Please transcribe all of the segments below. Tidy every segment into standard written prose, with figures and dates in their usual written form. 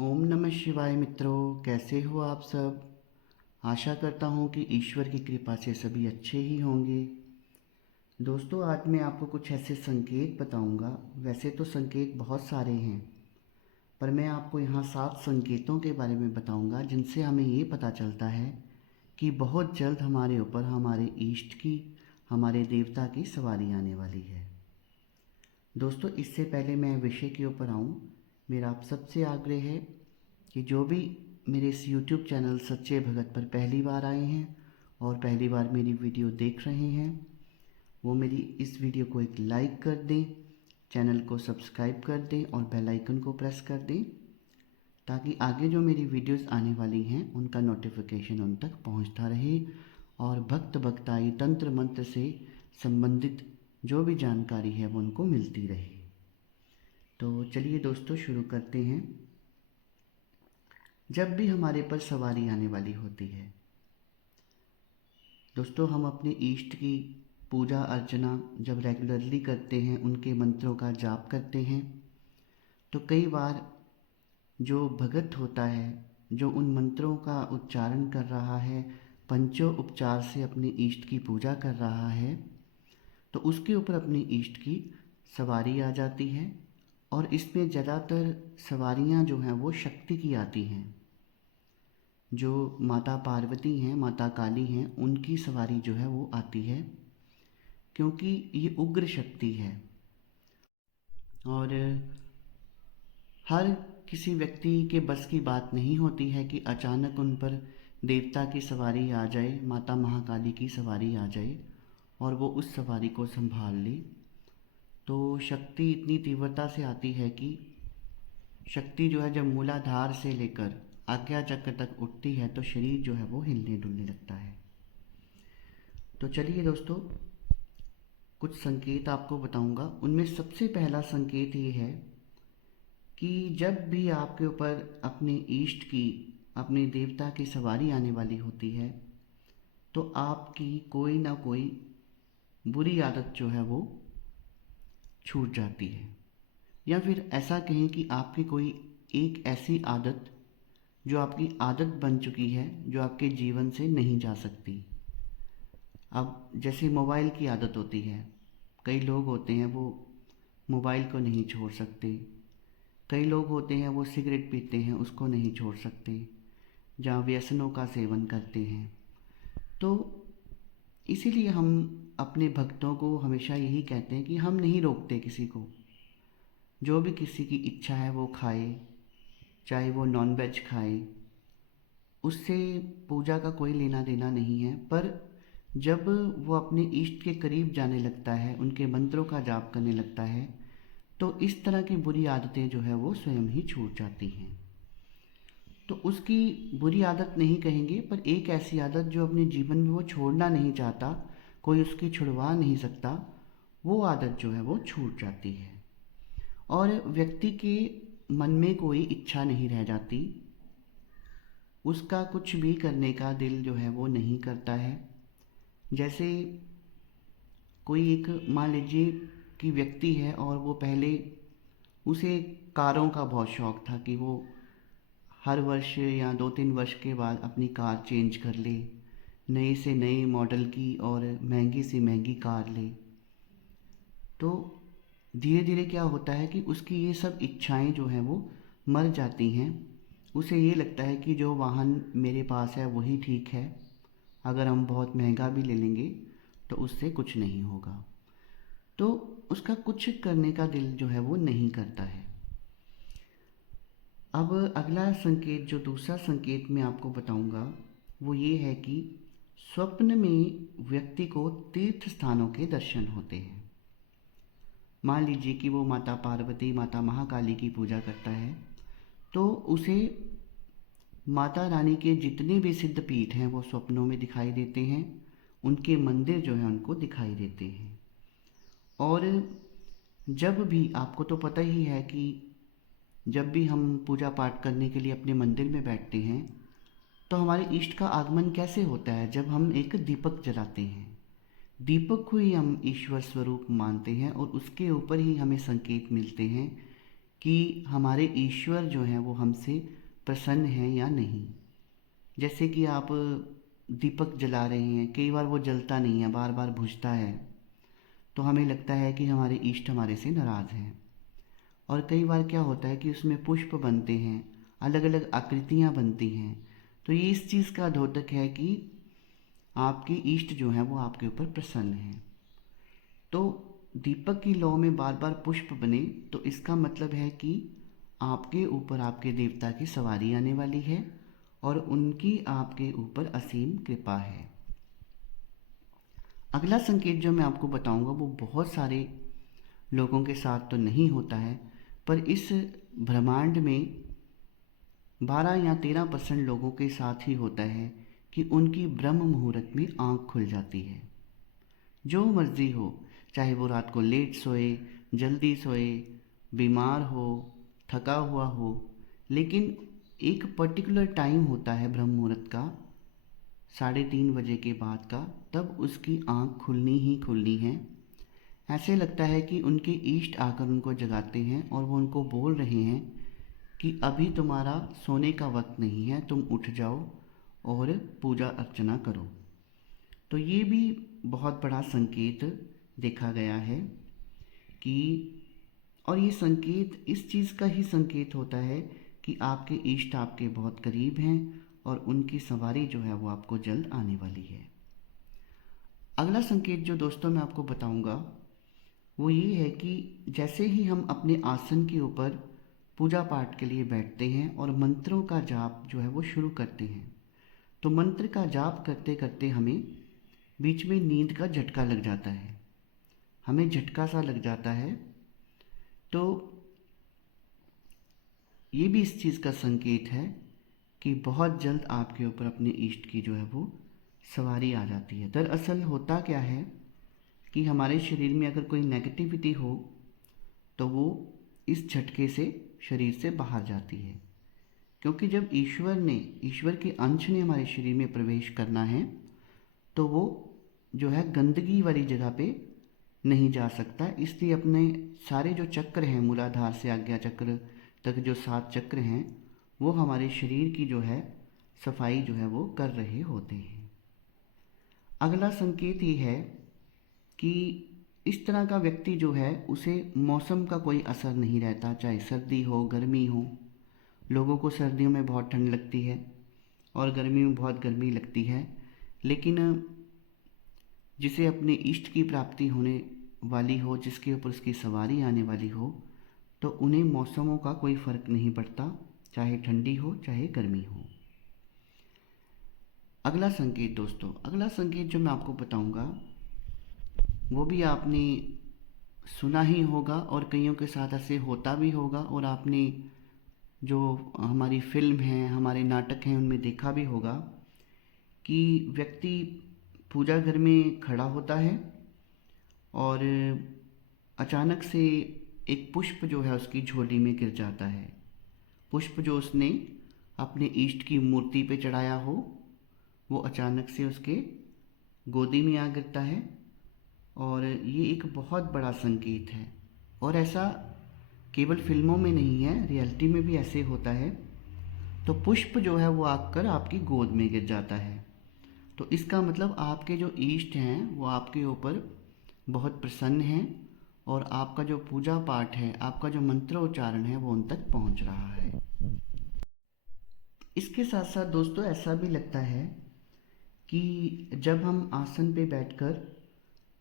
ओम नमः शिवाय मित्रों, कैसे हो आप सब। आशा करता हूँ कि ईश्वर की कृपा से सभी अच्छे ही होंगे। दोस्तों, आज मैं आपको कुछ ऐसे संकेत बताऊंगा। वैसे तो संकेत बहुत सारे हैं, पर मैं आपको यहाँ 7 संकेतों के बारे में बताऊंगा जिनसे हमें ये पता चलता है कि बहुत जल्द हमारे ऊपर हमारे इष्ट की, हमारे देवता की सवारी आने वाली है। दोस्तों, इससे पहले मैं विषय के ऊपर आऊँ, मेरा आप सबसे आग्रह है कि जो भी मेरे इस यूट्यूब चैनल सच्चे भगत पर पहली बार आए हैं और पहली बार मेरी वीडियो देख रहे हैं, वो मेरी इस वीडियो को एक लाइक कर दें, चैनल को सब्सक्राइब कर दें और बेल आइकन को प्रेस कर दें, ताकि आगे जो मेरी वीडियोस आने वाली हैं उनका नोटिफिकेशन उन तक पहुंचता रहे और भक्त भक्ताई तंत्र मंत्र से संबंधित जो भी जानकारी है वो उनको मिलती रहे। तो चलिए दोस्तों, शुरू करते हैं। जब भी हमारे पर सवारी आने वाली होती है दोस्तों, हम अपने इष्ट की पूजा अर्चना जब रेगुलरली करते हैं, उनके मंत्रों का जाप करते हैं, तो कई बार जो भगत होता है, जो उन मंत्रों का उच्चारण कर रहा है, पंचों उपचार से अपने इष्ट की पूजा कर रहा है, तो उसके ऊपर अपने इष्ट की सवारी आ जाती है। और इसमें ज़्यादातर सवारियाँ जो हैं वो शक्ति की आती हैं। जो माता पार्वती हैं, माता काली हैं, उनकी सवारी जो है वो आती है, क्योंकि ये उग्र शक्ति है। और हर किसी व्यक्ति के बस की बात नहीं होती है कि अचानक उन पर देवता की सवारी आ जाए, माता महाकाली की सवारी आ जाए और वो उस सवारी को संभाल ले। तो शक्ति इतनी तीव्रता से आती है कि शक्ति जो है जब मूलाधार से लेकर आज्ञा चक्र तक उठती है तो शरीर जो है वो हिलने डुलने लगता है। तो चलिए दोस्तों, कुछ संकेत आपको बताऊंगा। उनमें सबसे पहला संकेत ये है कि जब भी आपके ऊपर अपने इष्ट की, अपने देवता की सवारी आने वाली होती है, तो आपकी कोई ना कोई बुरी आदत जो है वो छूट जाती है। या फिर ऐसा कहें कि आपकी कोई एक ऐसी आदत जो आपकी आदत बन चुकी है, जो आपके जीवन से नहीं जा सकती। अब जैसे मोबाइल की आदत होती है, कई लोग होते हैं वो मोबाइल को नहीं छोड़ सकते। कई लोग होते हैं वो सिगरेट पीते हैं, उसको नहीं छोड़ सकते, जहाँ व्यसनों का सेवन करते हैं। तो इसीलिए हम अपने भक्तों को हमेशा यही कहते हैं कि हम नहीं रोकते किसी को। जो भी किसी की इच्छा है वो खाए, चाहे वो नॉन वेज खाए, उससे पूजा का कोई लेना देना नहीं है। पर जब वो अपने इष्ट के करीब जाने लगता है, उनके मंत्रों का जाप करने लगता है, तो इस तरह की बुरी आदतें जो है वो स्वयं ही छूट जाती हैं। तो उसकी बुरी आदत नहीं कहेंगे, पर एक ऐसी आदत जो अपने जीवन में वो छोड़ना नहीं चाहता, कोई उसकी छुड़वा नहीं सकता, वो आदत जो है वो छूट जाती है। और व्यक्ति के मन में कोई इच्छा नहीं रह जाती, उसका कुछ भी करने का दिल जो है वो नहीं करता है। जैसे कोई एक, मान लीजिए कि व्यक्ति है और वो पहले, उसे कारों का बहुत शौक़ था कि वो हर वर्ष या 2-3 वर्ष के बाद अपनी कार चेंज कर ले, नए से नए मॉडल की और महंगी से महंगी कार ले। तो धीरे धीरे क्या होता है कि उसकी ये सब इच्छाएं जो हैं वो मर जाती हैं। उसे ये लगता है कि जो वाहन मेरे पास है वही ठीक है, अगर हम बहुत महंगा भी ले लेंगे तो उससे कुछ नहीं होगा। तो उसका कुछ करने का दिल जो है वो नहीं करता है। अब अगला संकेत, जो दूसरा संकेत मैं आपको बताऊंगा, वो ये है कि स्वप्न में व्यक्ति को तीर्थ स्थानों के दर्शन होते हैं। मान लीजिए कि वो माता पार्वती, माता महाकाली की पूजा करता है, तो उसे माता रानी के जितने भी सिद्ध पीठ हैं वो स्वप्नों में दिखाई देते हैं, उनके मंदिर जो हैं उनको दिखाई देते हैं। और जब भी, आपको तो पता ही है कि जब भी हम पूजा पाठ करने के लिए अपने मंदिर में बैठते हैं, तो हमारे इष्ट का आगमन कैसे होता है? जब हम एक दीपक जलाते हैं। दीपक को ही हम ईश्वर स्वरूप मानते हैं और उसके ऊपर ही हमें संकेत मिलते हैं कि हमारे ईश्वर जो हैं वो हमसे प्रसन्न हैं या नहीं। जैसे कि आप दीपक जला रहे हैं, कई बार वो जलता नहीं है, बार बार बुझता है, तो हमें लगता है कि हमारे इष्ट हमारे से नाराज़ हैं। और कई बार क्या होता है कि उसमें पुष्प बनते हैं, अलग अलग आकृतियाँ बनती हैं, तो ये इस चीज़ का द्योतक है कि आपके इष्ट जो हैं वो आपके ऊपर प्रसन्न हैं। तो दीपक की लौ में बार बार पुष्प बने तो इसका मतलब है कि आपके ऊपर आपके देवता की सवारी आने वाली है और उनकी आपके ऊपर असीम कृपा है। अगला संकेत जो मैं आपको बताऊंगा वो बहुत सारे लोगों के साथ तो नहीं होता है, पर इस ब्रह्मांड में 12 या 13% लोगों के साथ ही होता है कि उनकी ब्रह्म मुहूर्त में आँख खुल जाती है। जो मर्जी हो, चाहे वो रात को लेट सोए, जल्दी सोए, बीमार हो, थका हुआ हो, लेकिन एक पर्टिकुलर टाइम होता है ब्रह्म मुहूर्त का, 3:30 बजे के बाद का, तब उसकी आँख खुलनी ही खुलनी है। ऐसे लगता है कि उनके इष्ट आकर उनको जगाते हैं और वो उनको बोल रहे हैं कि अभी तुम्हारा सोने का वक्त नहीं है, तुम उठ जाओ और पूजा अर्चना करो। तो ये भी बहुत बड़ा संकेत देखा गया है कि, और ये संकेत इस चीज़ का ही संकेत होता है कि आपके इष्ट आपके बहुत करीब हैं और उनकी सवारी जो है वो आपको जल्द आने वाली है। अगला संकेत जो दोस्तों मैं आपको बताऊंगा वो ये है कि जैसे ही हम अपने आसन के ऊपर पूजा पाठ के लिए बैठते हैं और मंत्रों का जाप जो है वो शुरू करते हैं, तो मंत्र का जाप करते करते हमें बीच में नींद का झटका लग जाता है, हमें झटका सा लग जाता है। तो ये भी इस चीज़ का संकेत है कि बहुत जल्द आपके ऊपर अपने इष्ट की जो है वो सवारी आ जाती है। दरअसल होता क्या है कि हमारे शरीर में अगर कोई नेगेटिविटी हो तो वो इस झटके से शरीर से बाहर जाती है, क्योंकि जब ईश्वर के अंश ने हमारे शरीर में प्रवेश करना है तो वो जो है गंदगी वाली जगह पे नहीं जा सकता। इसलिए अपने सारे जो चक्र हैं, मूलाधार से आज्ञा चक्र तक जो 7 चक्र हैं, वो हमारे शरीर की जो है सफाई जो है वो कर रहे होते हैं। अगला संकेत ये है कि इस तरह का व्यक्ति जो है उसे मौसम का कोई असर नहीं रहता, चाहे सर्दी हो गर्मी हो। लोगों को सर्दियों में बहुत ठंड लगती है और गर्मी में बहुत गर्मी लगती है, लेकिन जिसे अपने इष्ट की प्राप्ति होने वाली हो, जिसके ऊपर उसकी सवारी आने वाली हो, तो उन्हें मौसमों का कोई फ़र्क नहीं पड़ता, चाहे ठंडी हो चाहे गर्मी हो। अगला संकेत दोस्तों, अगला संकेत जो मैं आपको बताऊंगा वो भी आपने सुना ही होगा और कईयों के साथ ऐसे होता भी होगा, और आपने जो हमारी फिल्म है, हमारे नाटक हैं, उनमें देखा भी होगा कि व्यक्ति पूजा घर में खड़ा होता है और अचानक से एक पुष्प जो है उसकी झोली में गिर जाता है। पुष्प जो उसने अपने इष्ट की मूर्ति पे चढ़ाया हो वो अचानक से उसके गोदी में आ गिरता है, और ये एक बहुत बड़ा संकेत है। और ऐसा केवल फिल्मों में नहीं है, रियलिटी में भी ऐसे होता है। तो पुष्प जो है वो आकर आपकी गोद में गिर जाता है, तो इसका मतलब आपके जो इष्ट हैं वो आपके ऊपर बहुत प्रसन्न हैं और आपका जो पूजा पाठ है, आपका जो मंत्रोच्चारण है वो उन तक पहुंच रहा है। इसके साथ साथ दोस्तों ऐसा भी लगता है कि जब हम आसन पे बैठकर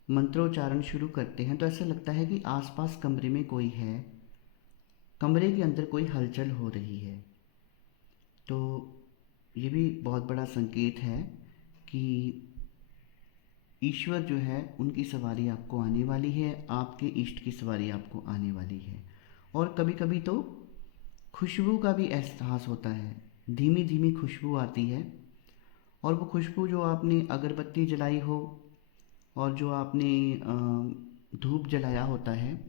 मंत्रोच्चारण शुरू करते हैं तो ऐसा लगता है कि आसपास कमरे में कोई है, कमरे के अंदर कोई हलचल हो रही है। तो ये भी बहुत बड़ा संकेत है कि ईश्वर जो है उनकी सवारी आपको आने वाली है, आपके इष्ट की सवारी आपको आने वाली है। और कभी कभी तो खुशबू का भी एहसास होता है, धीमी धीमी खुशबू आती है, और वो खुशबू जो आपने अगरबत्ती जलाई हो और जो आपने धूप जलाया होता है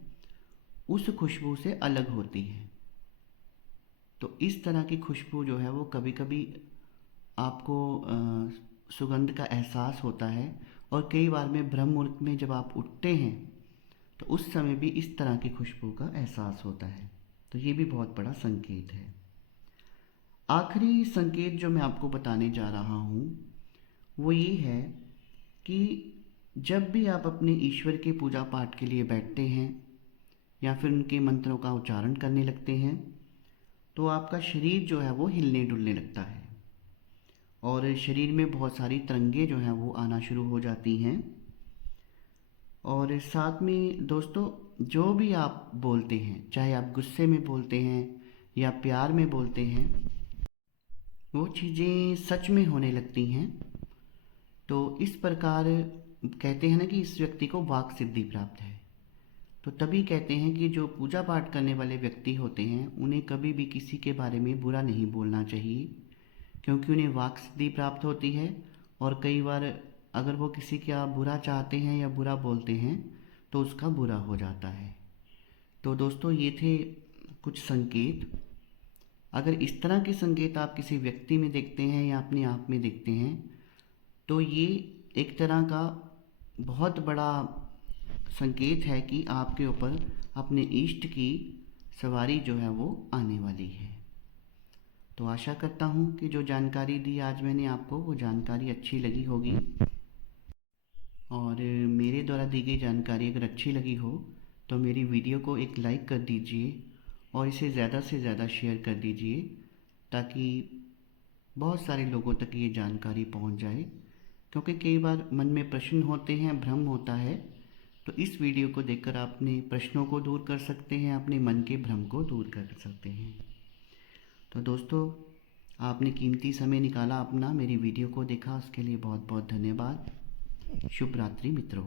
उस खुशबू से अलग होती है। तो इस तरह की खुशबू जो है वो कभी कभी आपको सुगंध का एहसास होता है, और कई बार में ब्रह्म मुहूर्त में जब आप उठते हैं तो उस समय भी इस तरह की खुशबू का एहसास होता है। तो ये भी बहुत बड़ा संकेत है। आखिरी संकेत जो मैं आपको बताने जा रहा हूँ वो ये है कि जब भी आप अपने ईश्वर के पूजा पाठ के लिए बैठते हैं या फिर उनके मंत्रों का उच्चारण करने लगते हैं तो आपका शरीर जो है वो हिलने डुलने लगता है और शरीर में बहुत सारी तरंगे जो हैं वो आना शुरू हो जाती हैं। और साथ में दोस्तों, जो भी आप बोलते हैं, चाहे आप गुस्से में बोलते हैं या प्यार में बोलते हैं, वो चीज़ें सच में होने लगती हैं। तो इस प्रकार कहते हैं ना कि इस व्यक्ति को वाक सिद्धि प्राप्त है। तो तभी कहते हैं कि जो पूजा पाठ करने वाले व्यक्ति होते हैं उन्हें कभी भी किसी के बारे में बुरा नहीं बोलना चाहिए, क्योंकि उन्हें वाक सिद्धि प्राप्त होती है। और कई बार अगर वो किसी का बुरा चाहते हैं या बुरा बोलते हैं तो उसका बुरा हो जाता है। तो दोस्तों, ये थे कुछ संकेत। अगर इस तरह के संकेत आप किसी व्यक्ति में देखते हैं या अपने आप में देखते हैं तो ये एक तरह का बहुत बड़ा संकेत है कि आपके ऊपर अपने इष्ट की सवारी जो है वो आने वाली है। तो आशा करता हूँ कि जो जानकारी दी आज मैंने आपको वो जानकारी अच्छी लगी होगी। और मेरे द्वारा दी गई जानकारी अगर अच्छी लगी हो तो मेरी वीडियो को एक लाइक कर दीजिए और इसे ज़्यादा से ज़्यादा शेयर कर दीजिए ताकि बहुत सारे लोगों तक ये जानकारी पहुंच जाए। क्योंकि कई बार मन में प्रश्न होते हैं, भ्रम होता है, तो इस वीडियो को देखकर आप अपने प्रश्नों को दूर कर सकते हैं, अपने मन के भ्रम को दूर कर सकते हैं। तो दोस्तों, आपने कीमती समय निकाला अपना, मेरी वीडियो को देखा, उसके लिए बहुत बहुत धन्यवाद। शुभ रात्रि मित्रों।